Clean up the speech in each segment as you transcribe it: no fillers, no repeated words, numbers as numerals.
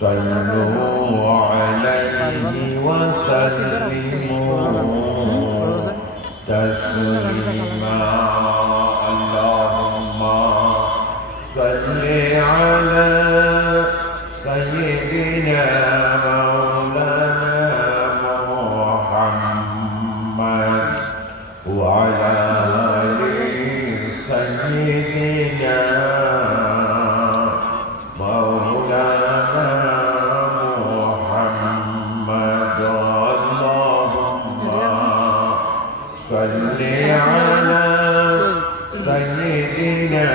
صلوا عليه وسلموا تسليما اللهم صل على سيدنا مولانا محمد وعلى آل سيدنا مولانا محمد اللهم صل على سيدنا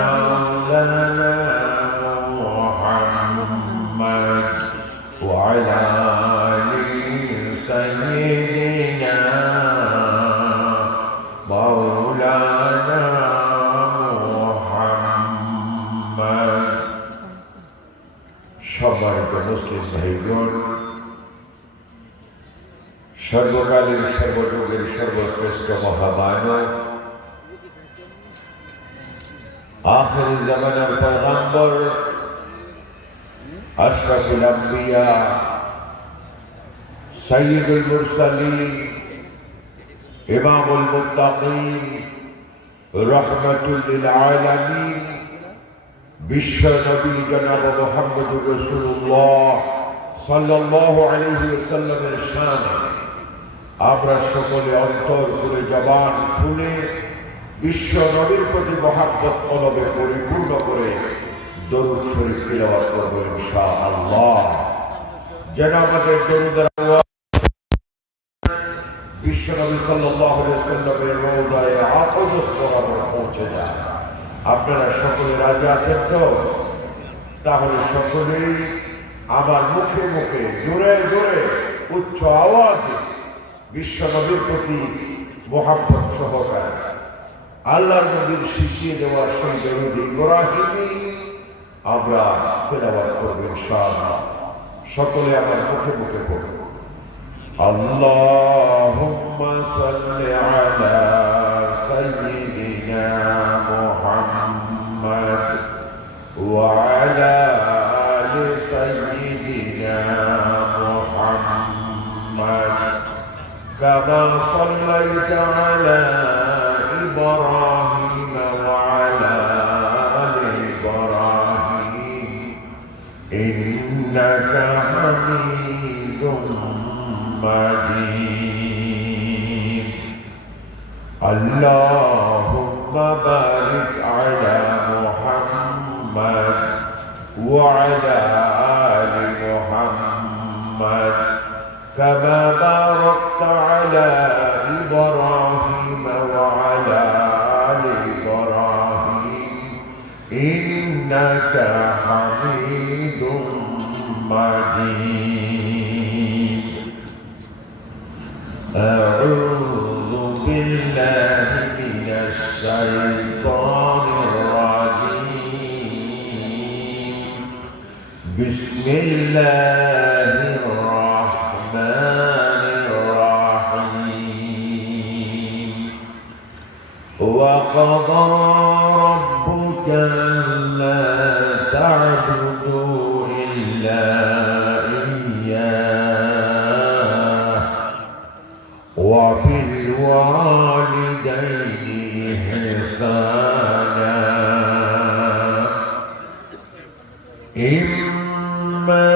مولانا محمد وعلى آل سيدنا مولانا محمد সম্মানিত মুসলিম ভাইগণ, সর্বকালের সর্বযুগের সর্বশ্রেষ্ঠ মহামানব আখির জামানার পয়গম্বর আশরাফুল আম্বিয়া সাইয়্যিদুল মুরসালিন ইমামুল মুত্তাকিন রাহমাতুল লিল আলামিন বিশ্ব নবী জনাব মুহাম্মদুর রাসূলুল্লাহ সাল্লাল্লাহু আলাইহি ওয়াসাল্লামের শানে আমরা সকলে অন্তর করে জবান খুলে বিশ্ব নবীর প্রতি মহব্বত কলবে পরিপূর্ণ করে দরুদ শরীফ তিলাওয়াত করব ইনশাআল্লাহ। যেন আমাদের দরুদের আওয়াজ বিশ্ব নবী সাল্লাল্লাহু আলাইহি ওয়াসাল্লামের রওজায়ে আকদস বরাবর পৌঁছে যায়। আপনারা সকলে রাজি আছেন তো? তাহলে সকলেই আমার মুখে মুখে জোরে জোরে উচ্চ আওয়াজে বিশ্ব নবীর প্রতি মহব্বত সহকারে আল্লাহর নবীর শিখিয়ে দেওয়া সেই দরুদ ইব্রাহিমী আমরা তেলাওয়াত করব ইনশাআল্লাহ। সকলে আমার মুখে মুখে পড়ব। আল্লাহুম্মা সাল্লি আলা সাইয়্যিদিনা মুহাম্মদ ওয়া আলা আলি সাইয়্যিদিনা মুহাম্মদ কামা সাল্লাইতা আলা ইব্রাহিম ওয়া আলা আলি ইব্রাহিম ইন্নাকা হামিদুম مجيد اللهم بارك على محمد وعلى آل محمد كما باركت على إبراهيم وعلى آل إبراهيم إنك حميد مجيد أعوذ بالله من الشيطان الرجيم بسم الله الرحمن الرحيم وقضى ربك ألا تعبدوا إلا إياه وبالوالدين إحسانا إما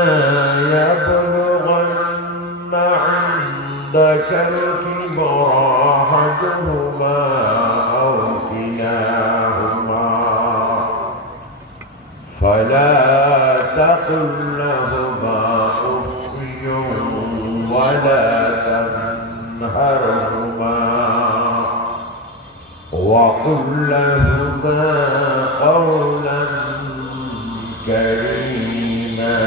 يبلغن عندك الكبر أحدهما أو كلاهما فلا تقل لهما أف ولا تنهرهما وقل لهما قولا كريما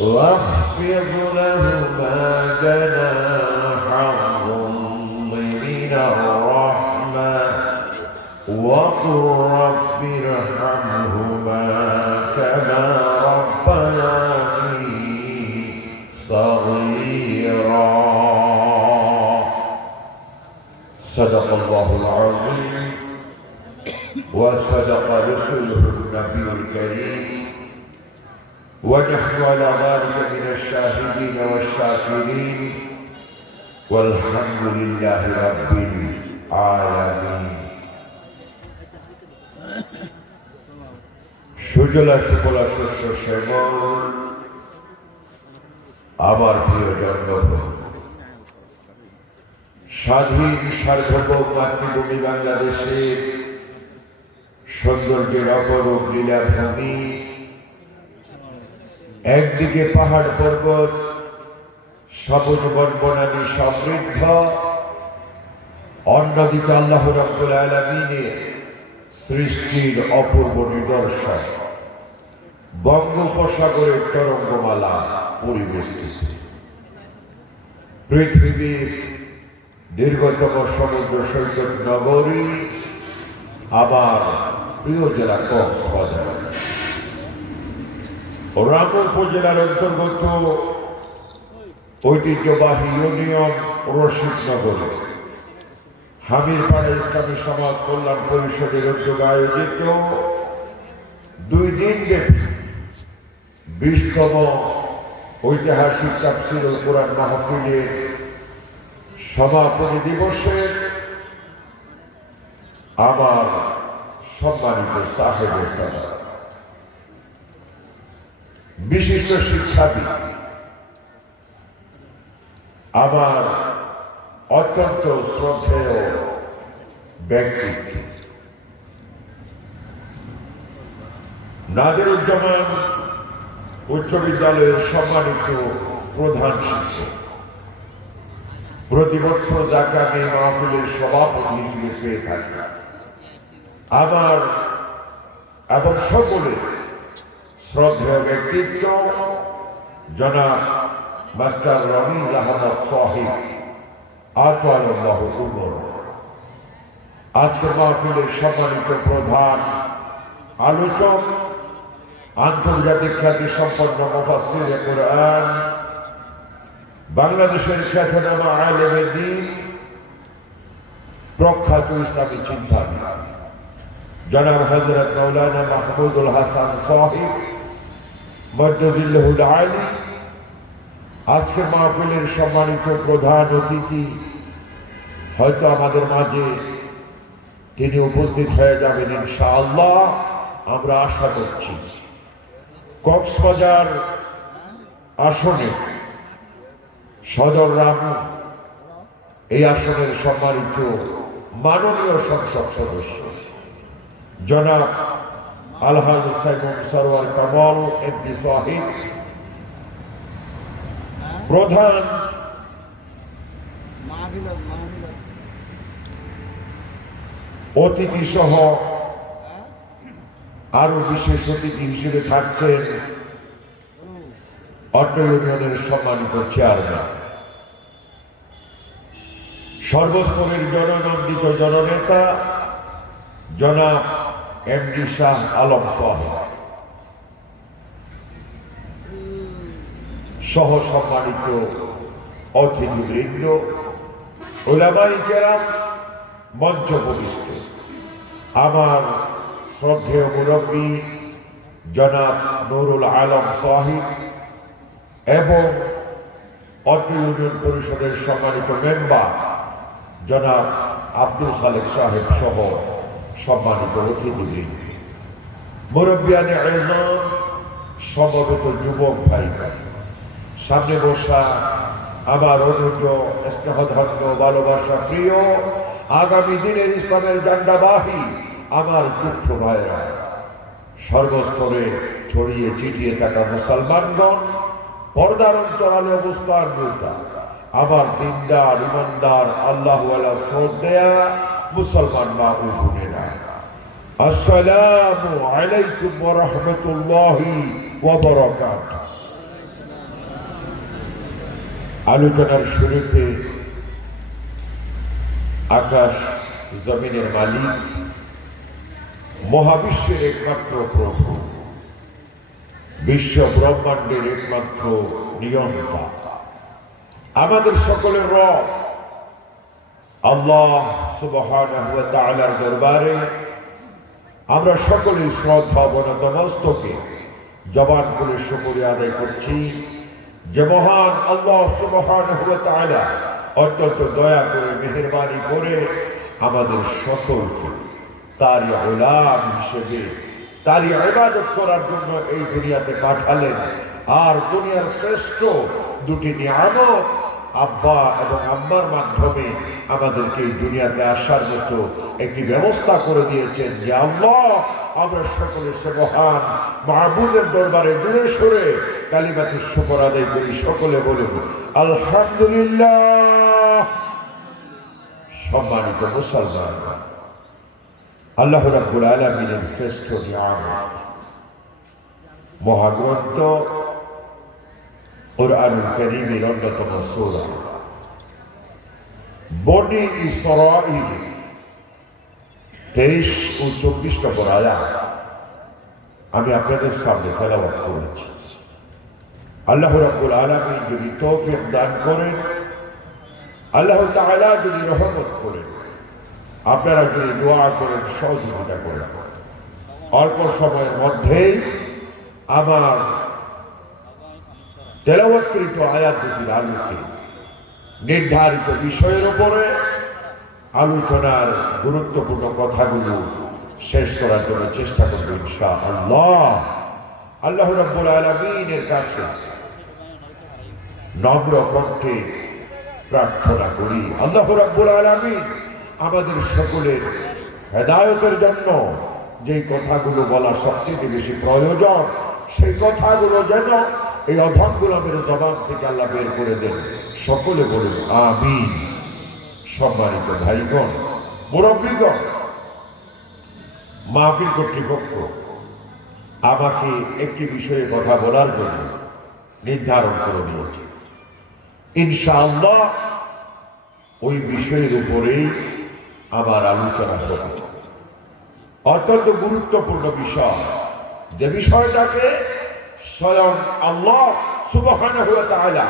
واخفض لهما جناح الظل من الرحمة وقل رب ارحمهما كما ربياني صغيرا صدق الله العظيم وصدق رسوله النبي الكريم ونحن على ذلك من الشاهدين والشاكرين والحمد لله رب العالمين সুজলা সুফলা শস্য শ্যামল আমার প্রিয় জন্মভূমি স্বাধীন সার্বভৌম মাতৃভূমি বাংলাদেশের সৌন্দর্যের অপরূপ লীলাভূমি। একদিকে পাহাড় পর্বত সবুজ বনবনানী সমৃদ্ধ, অন্যদিকে আল্লাহ রাব্বুল আলামিনের সৃষ্টির অপূর্ব নিদর্শন বঙ্গোপসাগরের তরঙ্গমালা পরিবেষ্টিত। পৃথিবীর দীর্ঘতম সমুদ্র সৈকত নগরী আমার প্রিয় জেলা কক্সবাজার। রামপুর উপজেলার অন্তর্গত ঐতিহ্যবাহী ইউনিয়ন রশিদনগরে হামিরপাড়া ইসলামী সমাজ কল্যাণ পরিষদের উদ্যোগে আয়োজিত 2 দিন ব্যাপী 20তম ঐতিহাসিক তাফসীরুল কুরআন মাহফিলের সমাপনী দিবসে আমার সম্মানিত সাহেবে সালাত, বিশিষ্ট শিক্ষাবিদ, আমার অত্যন্ত শ্রদ্ধেয় ব্যক্তিত্ব নাদিরুজ্জামান উচ্চ বিদ্যালয়ের সম্মানিত প্রধান শিক্ষক, প্রতি বছর যাকে আমি মাহফিলের সভাপতি হিসেবে পেয়ে থাকি, আমার এবং সকলের শ্রদ্ধেয় ব্যক্তিত্ব জনাব মাস্টার রমিজ আহমদ সাহিব আতাল্লাহ উমর, আজকের মাহফিলের সম্মানিত প্রধান আলোচক, আন্তর্জাতিক খ্যাতি সম্পন্ন মুফাসসিরে কুরআন, বাংলাদেশের খ্যাতনামা আলেমে দ্বীন, প্রখ্যাত ইসলামী চিন্তাবিদ জনাব হযরত মাওলানা মাহমুদুল হাসান সাহিব মদ্দুজিল্লাহুল আলী, আজকের মাহফিলের সম্মানিত প্রধান অতিথি, হয়তো আমাদের মাঝে তিনি উপস্থিত হয়ে যাবেন ইনশাআল্লাহ, আমরা আশা করছি। কক্সবাজার আসনে সদর রামু এই আসনের সম্মানিত মাননীয় সংসদ সদস্য জনাব আলহাজ সাইমুন সরওয়ার কামাল এমপি সাহিব, প্রধান অতিথি সহ আরো বিশেষ অতিথি হিসেবে থাকছেন অত্র ইউনিয়নের সম্মানিত চেয়ারম্যান, সর্বস্তরের জননন্দিত জননেতা জনাব এমডি শাহ আলম সাহেব সহ সম্মানিত অতিথিবৃন্দ, উলামায়ে কেরাম, মঞ্চ উপবিষ্ট, আমার শ্রদ্ধেয় মুরব্বী জনাব নুরুল আলম সাহিব এবং অত্র ইউনিয়ন পরিষদের সম্মানিত মেম্বার জনাব আব্দুল খালেক সাহেব সহ সম্মানিত অতিথিবৃন্দ, মুরব্বিয়ানে আযম, সমবেত যুবক ভাই, সামনে বসা আমার অনুজ স্নেহধন্য ভালোবাসা প্রিয় আগামী দিনের ইসলামের জান্ডাবাহী আমার যুদ্ধ ভাইরা, সর্বস্তরে ছড়িয়ে ছিটিয়ে থাকা মুসলমানগণ, পর্দার অন্তরালে অবস্থানরত আমার দিনদার ইমানদার আল্লাহওয়ালা শ্রদ্ধেয়া মুসলমান মা ও বোনেরা, আসসালামু আলাইকুম ওয়া রাহমাতুল্লাহি ওয়া বারাকাতুহু। আলোচনার শুরুতে আকাশ জমিনের মালিক, মহাবিশ্বের একমাত্র প্রভু, বিশ্ব ব্রহ্মাণ্ডের একমাত্র নিয়ন্তা, আমাদের সকলের রব আল্লাহ সুবহানাহু ওয়া তাআলার দরবারে আমরা সকলেই শ্রদ্ধা অবনত মস্তকে জবান করে শুকরিয়া আদায় করছি যে মহান আল্লাহ সুবহানাহু ওয়া তাআলা অত্যন্ত দয়া করে মেহেরবানি করে আমাদের সকলকে তারই গোলাম হিসেবে তারই ইবাদত করার জন্য এই দুনিয়াতে পাঠালেন। আর দুনিয়ার শ্রেষ্ঠ দুটি নিয়ামত আব্বা এবং আম্মার মাধ্যমে আমাদেরকে এই দুনিয়াতে আসার মতো একটি ব্যবস্থা করে দিয়েছেন যে আল্লাহ আমরা সকলে সে মহান মাহবুবের দরবারে জুড়ে সরে কালিমাতে শুকর আদায় করি। সকলে বলুন আলহামদুলিল্লাহ। সম্মানিত মুসলমান, আল্লাহ রাব্বুল আলামিনের শ্রেষ্ঠ নিয়ামত মহাগ্রন্থ কুরআনুল কারীমের অন্যতম সূরা বনী ইসরাঈল 23 ও 24 নম্বর আয়াত আমি আপনাদের সামনে তেলাওয়াত করেছি। আল্লাহ রাব্বুল আলামিন যদি তৌফিক দান করেন, আল্লাহ তাআলা যদি রহমত করেন, আপনারা যদি দোয়া করেন, সহযোগিতা করেন, অল্প সময়ের মধ্যেই আমার তেলাওয়াতকৃত আয়াত দুটির আলোকে নির্ধারিত বিষয়ের উপরে আলোচনার গুরুত্বপূর্ণ কথাগুলো শেষ করার জন্য চেষ্টা করব ইনশাআল্লাহ। আল্লাহ রাব্বুল আলামিনের কাছে নম্র কণ্ঠে প্রার্থনা করি, আল্লাহ রাব্বুল আলামিন আমাদের সকলের হেদায়েতের জন্য যেই কথাগুলো বলা সবচেয়ে বেশি প্রয়োজন সেই কথাগুলো যেন এই অধম গোলামের জবান থেকে আল্লাহ বের করে দেন। সকলে বলুন আমিন। সম্মানিত ভাইগণ, মুরব্বীগণ, মাহফিল কর্তৃপক্ষ আমাকে একটি বিষয়ে কথা বলার জন্য নির্ধারণ করে দিয়েছে। ইনশাআল্লাহ ওই বিষয়ের উপরেই আমার আলোচনা হবে। অত্যন্ত গুরুত্বপূর্ণ বিষয়, যে বিষয়টাকে স্বয়ং আল্লাহ সুবহানাহু ওয়া তাআলা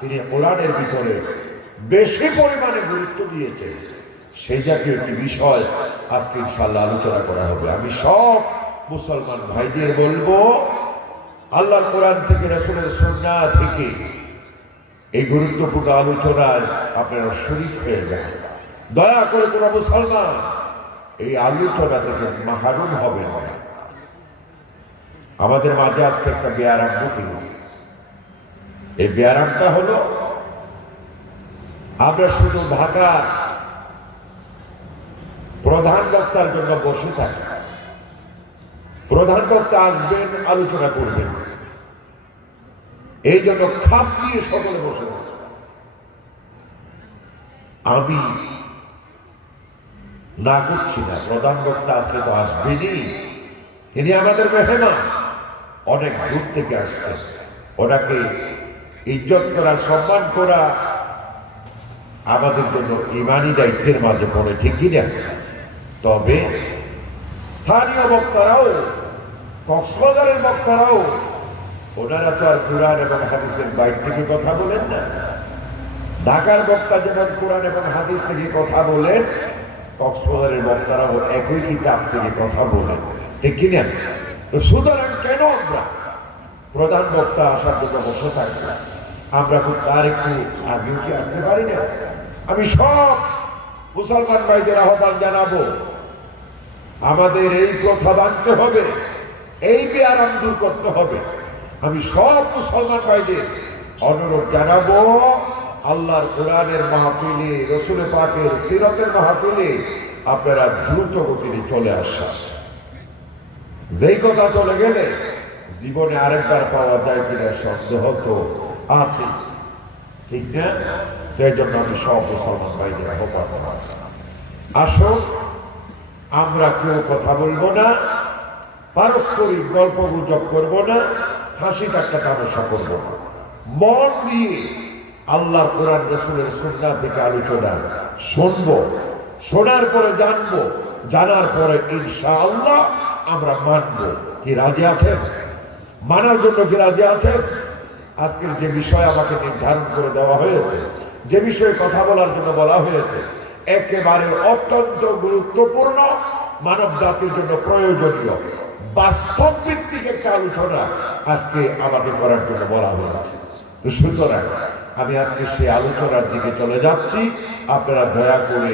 তিনি কোরআনের ভিতরে বেশি পরিমাণে গুরুত্ব দিয়েছেন, সেই জাতীয় একটি বিষয় আজকে ইনশাআল্লাহ আলোচনা করা হবে। আমি সব মুসলমান ভাইদের বলবো, আল্লাহর কোরআন থেকে, রাসূলের সুন্নাহ থেকে এই গুরুত্বপূর্ণ আলোচনায় আপনারা শরীক হয়ে যান। দয়া করে কোন মুসলমান এই আলোচনা থেকে মাহরুম হবে না। আমাদের মাঝে আজকে একটা বেয়ারাম ঢুকে গেছে। এই বেয়ারামটা হলো, আমরা শুধু ঢাকার প্রধান বক্তার জন্য বসে থাকি। প্রধান বক্তা আসবেন, আলোচনা করবেন, এই জন্য খাপ দিয়ে সকলে বসে থাকে। আমি না করছি না, প্রধান বক্তা আসলে তো আসবেনই, তিনি আমাদের মেহমান, অনেক দূর থেকে আসছেন। ওনাকে ইজ্জত করা, সম্মান করা আমাদের জন্য ইমানি দায়িত্বের মাঝে পড়ে, ঠিকই না? তবে স্থানীয় বক্তারাও, কক্সবাজারের বক্তারাও, ওনারা তো আর কোরআন এবং হাদিসের বাইরে থেকে কথা বলেন না। ঢাকার বক্তা যেমন কোরআন এবং হাদিস থেকে কথা বলেন, কক্সবাজারের বক্তারাও একই কিতাব থেকে কথা বলেন, ঠিক কিনা? সুতরাং কেন আমরা প্রধান বক্তা আসার জন্য বসে থাকি? আমরা খুব তার একটু আগেও কি আসতে পারি না? আমি সব মুসলমান ভাইদের আহ্বান জানাবো, আমাদের এই প্রথা মানতে হবে, এই বেয়ারাম দূর করতে হবে। আমি সব মুসলমান ভাইদের অনুরোধ জানাবো, আল্লাহর কোরআনের মাহফিলে, রসুল পাকের সিরাতের মাহফিলে আপনারা দ্রুত গতিতে চলে আসেন। যেই কথা চলে গেলে জীবনে আরেকবার পাওয়া যায় কিনা সন্দেহ তো আছে, ঠিক না? সেই জন্য আমি সব মুসলমান ভাইদের আহ্বান, আসো আমরা কেউ কথা বলবো না, পারস্পরিক গল্প গুজব করবো না, হাসি ঠাট্টা তামাশা করবো না। মন দিয়ে আল্লাহর কোরআন রাসূলের সুন্নাহ থেকে আলোচনা শুনবো, শোনার পরে জানবো, জানার পরে ইনশাআল্লাহ আমরা মানবো। কি রাজি আছেন? মানার জন্য কি রাজি আছেন? আজকের যে বিষয় আমাকে নির্ধারণ করে দেওয়া হয়েছে, যে বিষয়ে কথা বলার জন্য বলা হয়েছে, একেবারে অত্যন্ত গুরুত্বপূর্ণ মানব জাতির জন্য প্রয়োজনীয় বাস্তব ভিত্তিক একটা আলোচনা আজকে আমাকে করার জন্য বলা হয়েছে। সুতরাং আমি আজকে সেই আলোচনার দিকে চলে যাচ্ছি। আপনারা দয়া করে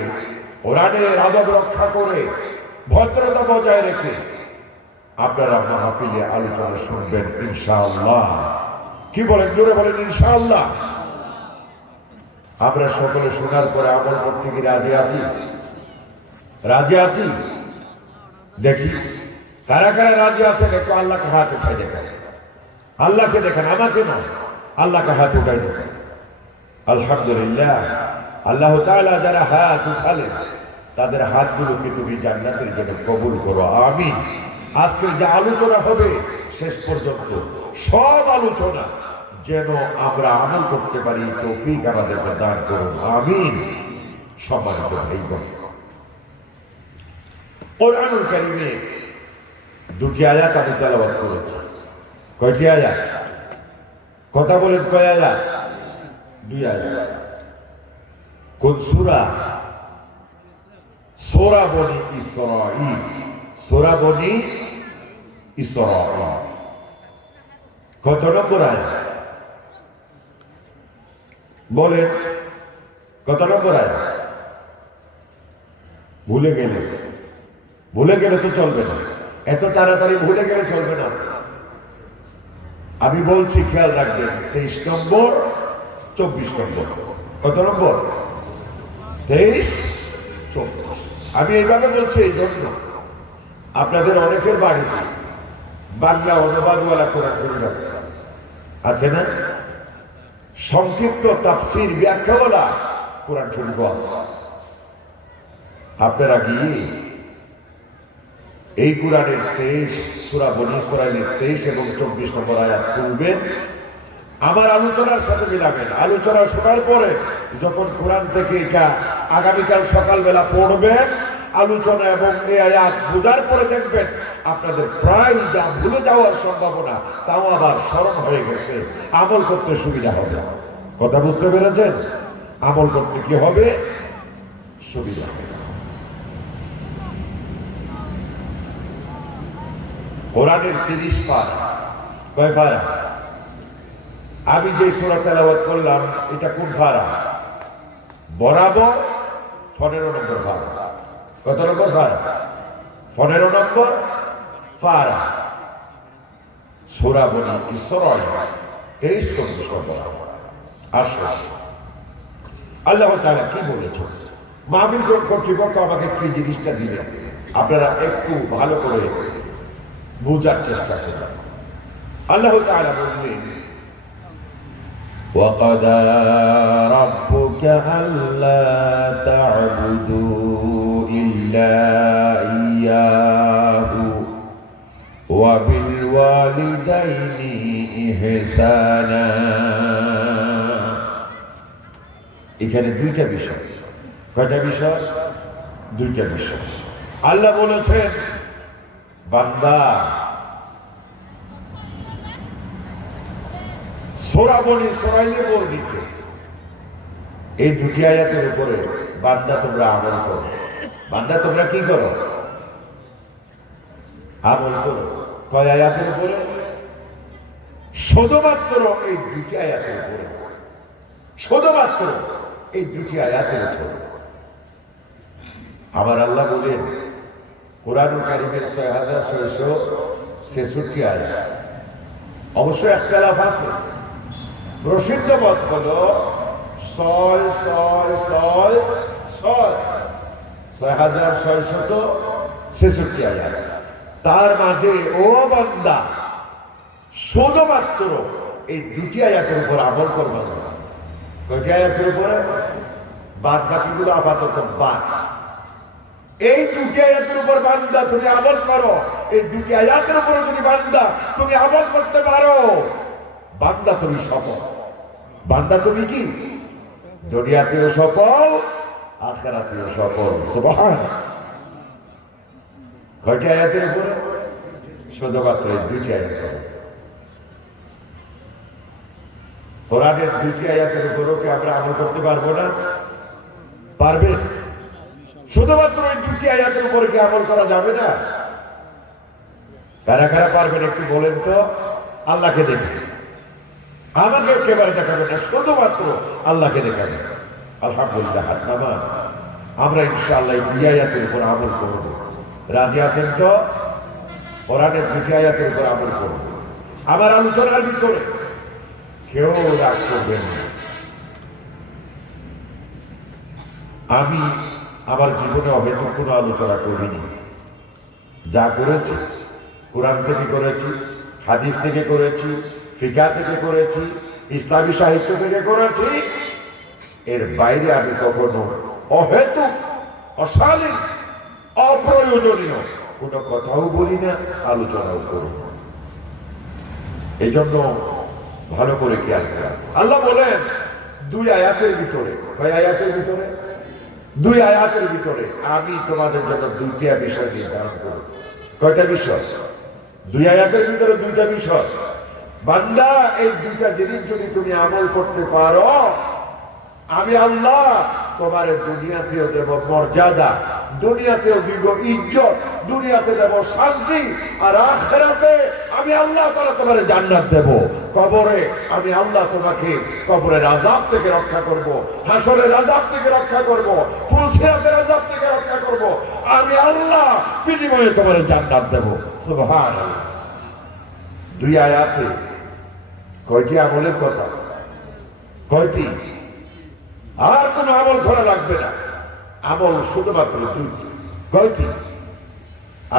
কোরআনের আদব রক্ষা করে ভদ্রতা বজায় রেখে আপনারা মাহফিলে আলোচনা শুনবেন ইনশাআল্লাহ। কি বলেন? জোরে বলেন ইনশাআল্লাহ। আমরা সকলে শোনার পরে আমল করতে কি রাজি আছি? রাজি আছি? দেখি কারা কারা রাজি আছেন একটু আল্লাহকে হাত উঠাই দেখেন। আল্লাহকে দেখেন, আমাকে না, আল্লাহকে হাত উঠাই দেখেন। আলহামদুলিল্লাহ। আল্লাহ তাআলা যারা হাত উঠালেন তাদের হাতগুলোকে তুমি জান্নাতের জন্য কবুল করো, আমিন। আজকে যে আলোচনা হবে শেষ পর্যন্ত সব আলোচনা যেন আমরা আমল করতে পারি, তৌফিক আমাদেরকে দান করুন, আমিন। সম্মানিত ভাইগণ, কোরআনুল কারীমে দুটি আয়াত আমি তেলাওয়াত করেছি। কয়টি আয়াত? কথা বলেন, কয় আয়াত? দুই আয়াত। কোন সূরা? সূরা বনি ইসরাঈল। সূরা বনি ইসরাঈল। কত নম্বর আয়াত বলেন? কত নম্বর আয়াত? ভুলে গেলে? ভুলে গেলে তো চলবে না, এত তাড়াতাড়ি ভুলে গেলে চলবে না। আমি বলছি, খেয়াল রাখবেন। 23 নম্বর, 24 নম্বর। কত নম্বর? 23, 24। আমি এইভাবে বলছি এই জন্য আপনাদের অনেকের বাড়িতে বাংলা অনুবাদওয়ালা কোরআন শরীফ আছে না? সংক্ষিপ্ত তাফসীর ব্যাখ্যাওয়ালা কোরআন শরীফ আছে। আপনারা গিয়ে এই কোরআনের 23 সূরা বনী ইসরাঈলের 23 এবং 24 নম্বর আয়াত খুলবেন, আমার আলোচনার সাথে মিলাবেন। আলোচনা শোনার পরে যখন কোরআন থেকে এটা আগামীকাল সকালবেলা পড়বেন, আলোচনা এবং এই আয়াত বোঝার পরে দেখবেন আপনাদের প্রায় যা ভুলে যাওয়ার সম্ভাবনা তাও আবার স্মরণ হয়ে গেছে, আমল করতে সুবিধা হবে। কথা বুঝতে পেরেছেন? আমল করতে কি হবে? সুবিধা হবে। কোরআনের 30 পারা। কয় পারা? আমি যে সূরা তেলাওয়াত করলাম এটা কোন পারা? বরাবর 15 নম্বর পারা। কত নম্বর পারা? 15 নম্বর পারা। সূরা বনী ইসরাঈল 23-24 নম্বর। আসলে আল্লাহ তাআলা কি বলেছেন? মাহফিল কর্তৃপক্ষ আমাকে কি জিনিসটা দিলেন, আপনারা একটু ভালো করে বোঝার চেষ্টা করবেন। আল্লাহ তাআলা বললেন, وَقَضَى رَبُّكَ أَلَّا تَعْبُدُوا إِلَّا إِيَّاهُ وَبِالْوَالِدَيْنِ إِحْسَانًا। এখানে দুইটা বিষয়। কয়টা বিষয়? দুইটা বিষয়। আল্লাহ বলেছেন, বান্দা সূরা বনী ইসরাঈলে বর্ণিত এই দুটি আয়াতের উপরে বান্দা তোমরা আমল করো। বান্দা তোমরা কি করো? আমল করো। কয় আয়াতের উপরে? শুধুমাত্র এই দুটি আয়াতের উপরে। শুধুমাত্র এই দুটি আয়াতের উপরে। আমার আল্লাহ বলেন কোরআনুল কারীমের 6666 আয়াত। অবশ্যই ইখতিলাফ আছে। প্রসিদ্ধ মত হলো 6666 আয়াত। তার মাঝে ও বান্দা শুধুমাত্র এই দুটি আয়াতের উপর আমল করবে না। কয়টি আয়াতের উপরে? বাদ বাকিগুলো আপাতত বাদ। এই দুটি আয়াতের উপর বান্দা তুমি আমল করো। এই দুটি আয়াতের উপর যদি বান্দা তুমি আমল করতে পারো, বান্দা তুমি সফল। বান্দা তুমি কি? দুনিয়াতেও সফল, আখিরাতেও সফল। সুবহানাল্লাহ। কয়টি আয়াতের উপরে? শুধুমাত্র এই দুটি আয়াতের। কোরআনের দুটি আয়াতের উপরও কি আমরা আমল করতে পারবো না? পারবেন? শুধুমাত্র ওই দুটি আয়াতের উপরে কি আমল করা যাবে না? কারা কারা পারবেন একটু বলেন তো? আল্লাহকে দেখে আমাকে একেবারে দেখাবেন না, শুধুমাত্র আল্লাহকে দেখাবেন। আলহামদুলিল্লাহ, হাত নামান। আমরা ইনশাআল্লাহ এই দুই আয়াতের উপর আমল করব। রাজি আছেন তো? কোরআনের দুটি আয়াতের উপর আমল করব। আমার আলোচনার ভিতরে কেউ রাগ করবেন না। আমি আমার জীবনে হয়তো কোনো আলোচনা করিনি। যা করেছি কোরআন থেকে করেছি, হাদিস থেকে করেছি, ফিকহ থেকে করেছি, ইসলামী সাহিত্য থেকে করেছি। এর বাইরে আমি কখনো অহেতুক, অশালীন, অপ্রয়োজনীয় কোনো কথাও বলি না, আলোচনাও করি না। এই জন্য ভালো করে খেয়াল করা। আল্লাহ বলেন দুই আয়াতের ভিতরে, কয় আয়াতের ভিতরে? দুই আয়াতের ভিতরে আমি তোমাদের জন্য দুইটা বিষয় নির্ধারণ করেছি। কয়টা বিষয়? দুই আয়াতের ভিতরে দুইটা বিষয়। বান্দা, এই দুইটা জিনিস যদি তুমি আমল করতে পারো, আমি আল্লাহ তোমার দুনিয়াতেও দেব মর্যাদা, দুনিয়াতেও দিব ইজ্জত, দুনিয়াতে দেব শান্তি, আর আখিরাতে আমি আল্লাহ তাআলা তোমার জান্নাত দেব। কবরে আমি আল্লাহ তোমাকে কবরের আযাব থেকে রক্ষা করব, হাসরের আযাব থেকে রক্ষা করব, ফুলসিরাতের আযাব থেকে রক্ষা করব। আমি আল্লাহ বিনিময়ে তোমার জান্নাত দেব। সুবহানাল্লাহ। দুই আয়াতে কয়টি আমলের কথা? কয়টি? আর কোন আমল করা লাগবে না, আমল শুধুমাত্র দুইটি। কয়টি?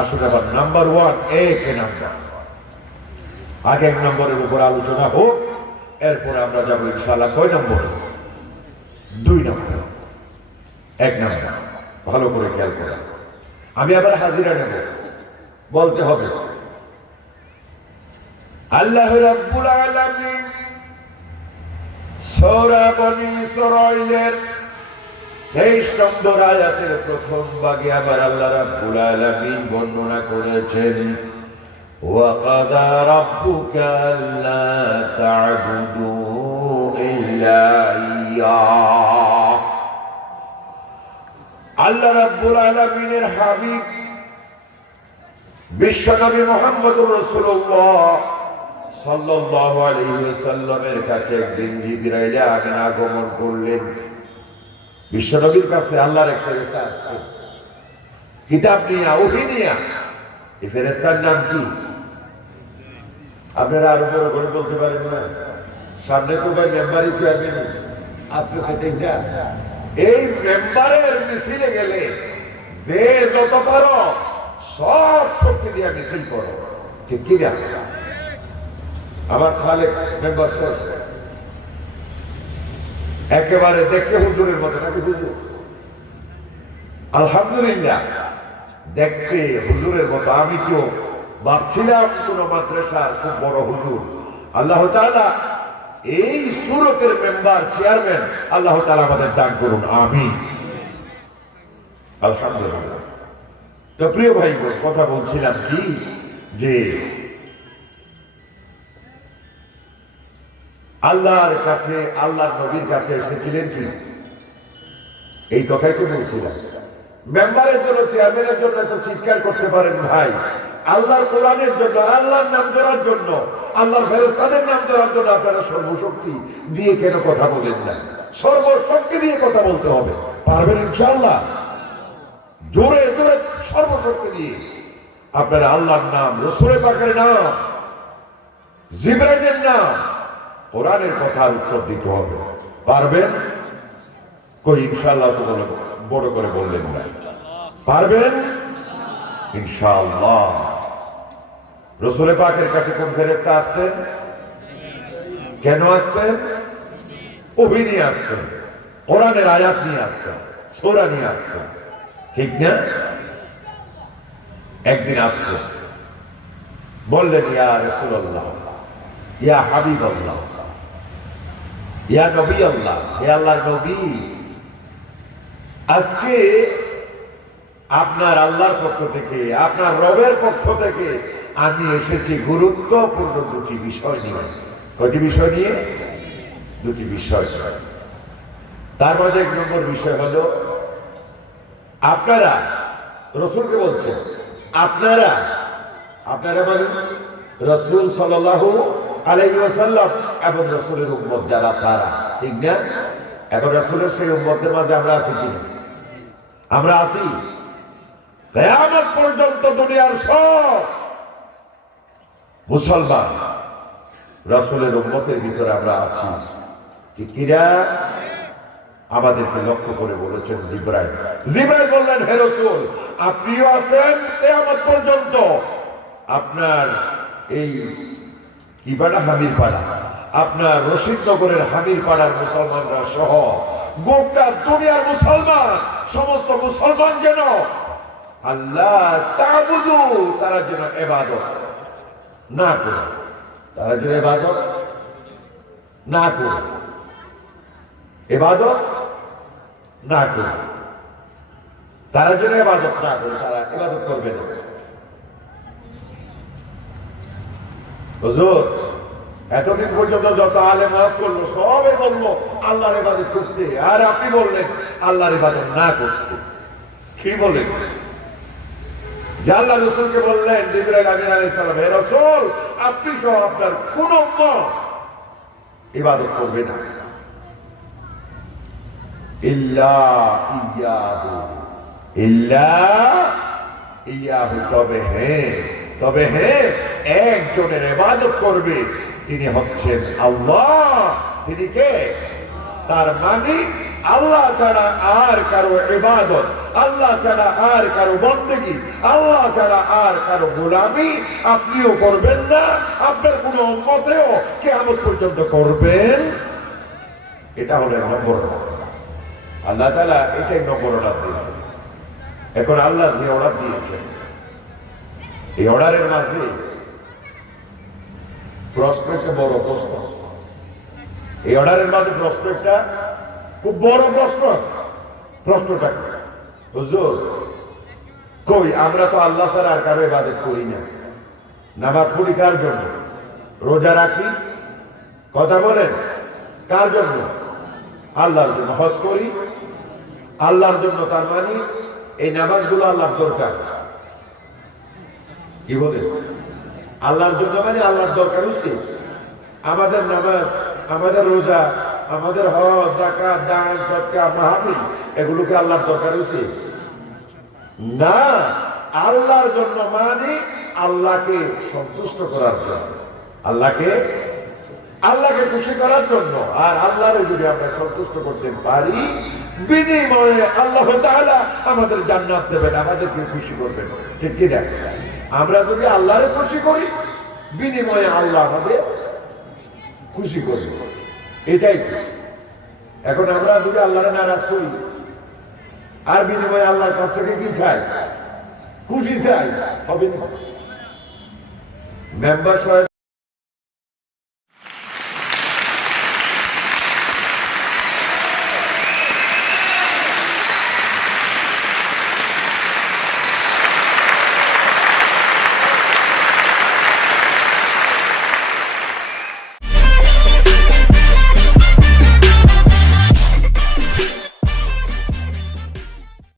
আসলে আবার নাম্বার ওয়ান, এক নাম্বার। আগে এক নম্বরের উপর আলোচনা হোক, এরপরে আমরা যাবো ইনশাআল্লাহ কয় নম্বরে? দুই নম্বর। এক নম্বর ভালো করে খেয়াল করা। আমি আবার হাজিরা নেব, বলতে হবে আল্লাহ রাব্বুল আলামিন সূরা বনী ইসরাঈলের 23 নম্বর আয়াতের প্রথম ভাগে আবার আল্লাহ রাব্বুল আলামিন বর্ণনা করেছেন, ওয়া কাদা রাব্বুকা আল্লা তা'বুদু ইল্লা ইয়্যাহ। আল্লাহ রাব্বুল আলামিনের হাবিব বিশ্বনবী মুহাম্মদুর রাসূলুল্লাহ সাল্লাল্লাহু আলাইহি ওয়াসাল্লামের কাছে একদিন জিবরাইল আমিন আগমন করলেন। বিশ্বনবীর কাছে আল্লাহর এক ফেরেশতা আসছে কিতাব নিয়ে, ওহী নিয়ে। এই ফেরেশতার নাম কি? আপনারা আরো বড় করে বলতে পারেন না? সামনে তো ভাই মেম্বারই চেয়ারম্যান আসতেছে, ঠিক না? এই মেম্বারের মিছিলে গেলে যে যত পারো সব শক্তি দিয়ে মিছিল করো, ঠিক কি না? আমার খালেক মেম্বার সাহেব একেবারে দেখতে হুজুরের মতো, নাকি হুজুর? আলহামদুলিল্লাহ, দেখতে হুজুরের মতো। আমি তো ভাবছিলাম কোন মাদ্রাসার খুব বড় হুজুর। আল্লাহ তাআলা এই সুরতের মেম্বার, চেয়ারম্যান, আল্লাহ তাআলা আমাদের দান করুন, আমিন। আলহামদুলিল্লাহ। তো প্রিয় ভাই, কথা বলছিলাম কি, যে আল্লাহর কাছে, আল্লাহর নবীর কাছে এসেছিলেন কি? এই কথাই তো বলছিলাম। মেম্বারের জন্য, চেয়ারম্যানের জন্য এত চিৎকার করতে পারেন ভাই, আল্লাহর কোরআনের জন্য, আল্লাহর নাম ধরার জন্য, আল্লাহর ফেরেশতাদের নাম ধরার জন্য আপনারা সর্বশক্তি দিয়ে কেন কথা বলেন না? সর্বশক্তি দিয়ে কথা বলতে হবে। পারবেন ইনশাআল্লাহ? জোরে জোরে সর্বশক্তি দিয়ে আপনারা আল্লাহর নাম, রাসূল পাকের নাম, জিবরাইলের নাম, কোরআনের কথার উত্তর দিতে হবে। পারবেন? কই ইনশাআল্লাহ তো বড় করে বললেন না। পারবেন ইনশাআল্লাহ। রাসূল পাকের কাছে কোন ফেরেশতা আসতেন? কেন আসতেন? ওহী নিয়ে আসতেন, কোরআনের আয়াত নিয়ে আসতেন, সূরা নিয়ে আসতেন, ঠিক না? একদিন আসতেন, বললেন, ইয়া রাসূলুল্লাহ, ইয়া হাবিবাল্লাহ, ইয়া নবী আল্লাহ, হে আল্লাহর নবী, আজকে আপনার আল্লাহর পক্ষ থেকে, আপনার রবের পক্ষ থেকে আমি এসেছি গুরুত্বপূর্ণ দুটি বিষয় নিয়ে। কয়টি বিষয় নিয়ে? দুটি বিষয়। তার মধ্যে এক নম্বর বিষয় হলো আপনারা রসুলকে বলছেন, আপনারা আপনারা বলেন রসুল সাল্লাল্লাহু আলাইহি ওয়াসাল্লাম এবং রসুলের উম্মত যারা তারা, ঠিক না? এখন রসুলের সেই উম্মতের মাঝে আমরা আছি কিনা? আমরা আছি। কিয়ামত পর্যন্ত দুনিয়ার সব মুসলমান রসুলের উম্মতের ভিতরে আমরা আছি, ঠিক কিনা? আমাদেরকে লক্ষ্য করে বলেছেন জিবরাইল। জিবরাইল বললেন, হে রাসূল, আপনিও আছেন কিয়ামত পর্যন্ত। আপনার এই কি পাড়া, হামির পাড়া, আপনার রশিদনগরের হামির পাড়ার মুসলমানরা সহ গোটা দুনিয়ার মুসলমান, সমস্ত মুসলমান যেন আল্লাহ তা'বুদু, তারা যেন ইবাদত না করে, তারা যেন ইবাদত না করে, ইবাদত না করে, তারা যেন ইবাদত না করে, তারা ইবাদত করবে না। হুজুর এতদিন পর্যন্ত যত আলেম ওয়াজ করলো সবে বললো আল্লাহর ইবাদত করতে, আর আপনি বললেন আল্লাহর ইবাদত না করতে। কি বলেন? যে আল্লাহ রাসূলকে বললেন জিবরাইল আমিন আলাইহিস সালাম, হে রাসূল, আপনি সহ আপনার কোন উম্মত ইবাদত করবে না ইল্লা ইয়াহু, ইল্লা ইয়াহু, তবে হ্যাঁ একজনের ইবাদত করবে, তিনি হচ্ছেন আল্লাহ। তিনি কে? তার মানে আল্লাহ ছাড়া আর কারো ইবাদত, আল্লাহ ছাড়া আর কারো বন্দেগী, আল্লাহ ছাড়া আর কারো গোলামি আপনিও করবেন না, আপনার কোন উম্মতেও কিয়ামত পর্যন্ত করবেন। এটা হলো নম্বর। আল্লাহ তাআলা এটাই নম্বর অর্ডার দিয়েছেন। এখন আল্লাহ যে অর্ডার দিয়েছেন, এই অর্ডারের মাঝে প্রশ্ন একটা বড় প্রশ্ন। এই অর্ডারের মাঝে প্রশ্ন একটা খুব বড় প্রশ্ন। প্রশ্নটা হুজুর, কই আমরা তো আল্লাহ ছাড়া আর কারো ইবাদত করি না। নামাজ পড়ি কার জন্য? রোজা রাখি, কথা বলেন কার জন্য? আল্লাহর জন্য। হজ করি আল্লাহর জন্য। তার মানে এই নামাজগুলো আল্লাহর দরকার। কি বলে? আল্লাহর জন্য মানে আল্লাহর দরকার হচ্ছে আমাদের নামাজ, আমাদের রোজা, আমাদের হজ, যাকাত, দান, সদকা, মাহফিল, এগুলোকে আল্লাহর দরকার হচ্ছে না। আল্লাহর জন্য মানে আল্লাহকে সন্তুষ্ট করার জন্য, আল্লাহকে খুশি করার জন্য। আর আল্লাহরে যদি আমরা সন্তুষ্ট করতে পারি, বিনিময়ে আল্লাহ তাআলা আমাদের জান্নাত দেবেন, আমাদেরকে খুশি করবেন, ঠিক কি না? আমরা যদি আল্লাহরে খুশি করি, বিনিময়ে আল্লাহ আমাদের খুশি করবে, এটাই। এখন আমরা যদি আল্লাহরে নারাজ করি আর বিনিময়ে আল্লাহর কাছ থেকে কি চাই? খুশি চাই, হবে না। মেম্বার সাহেব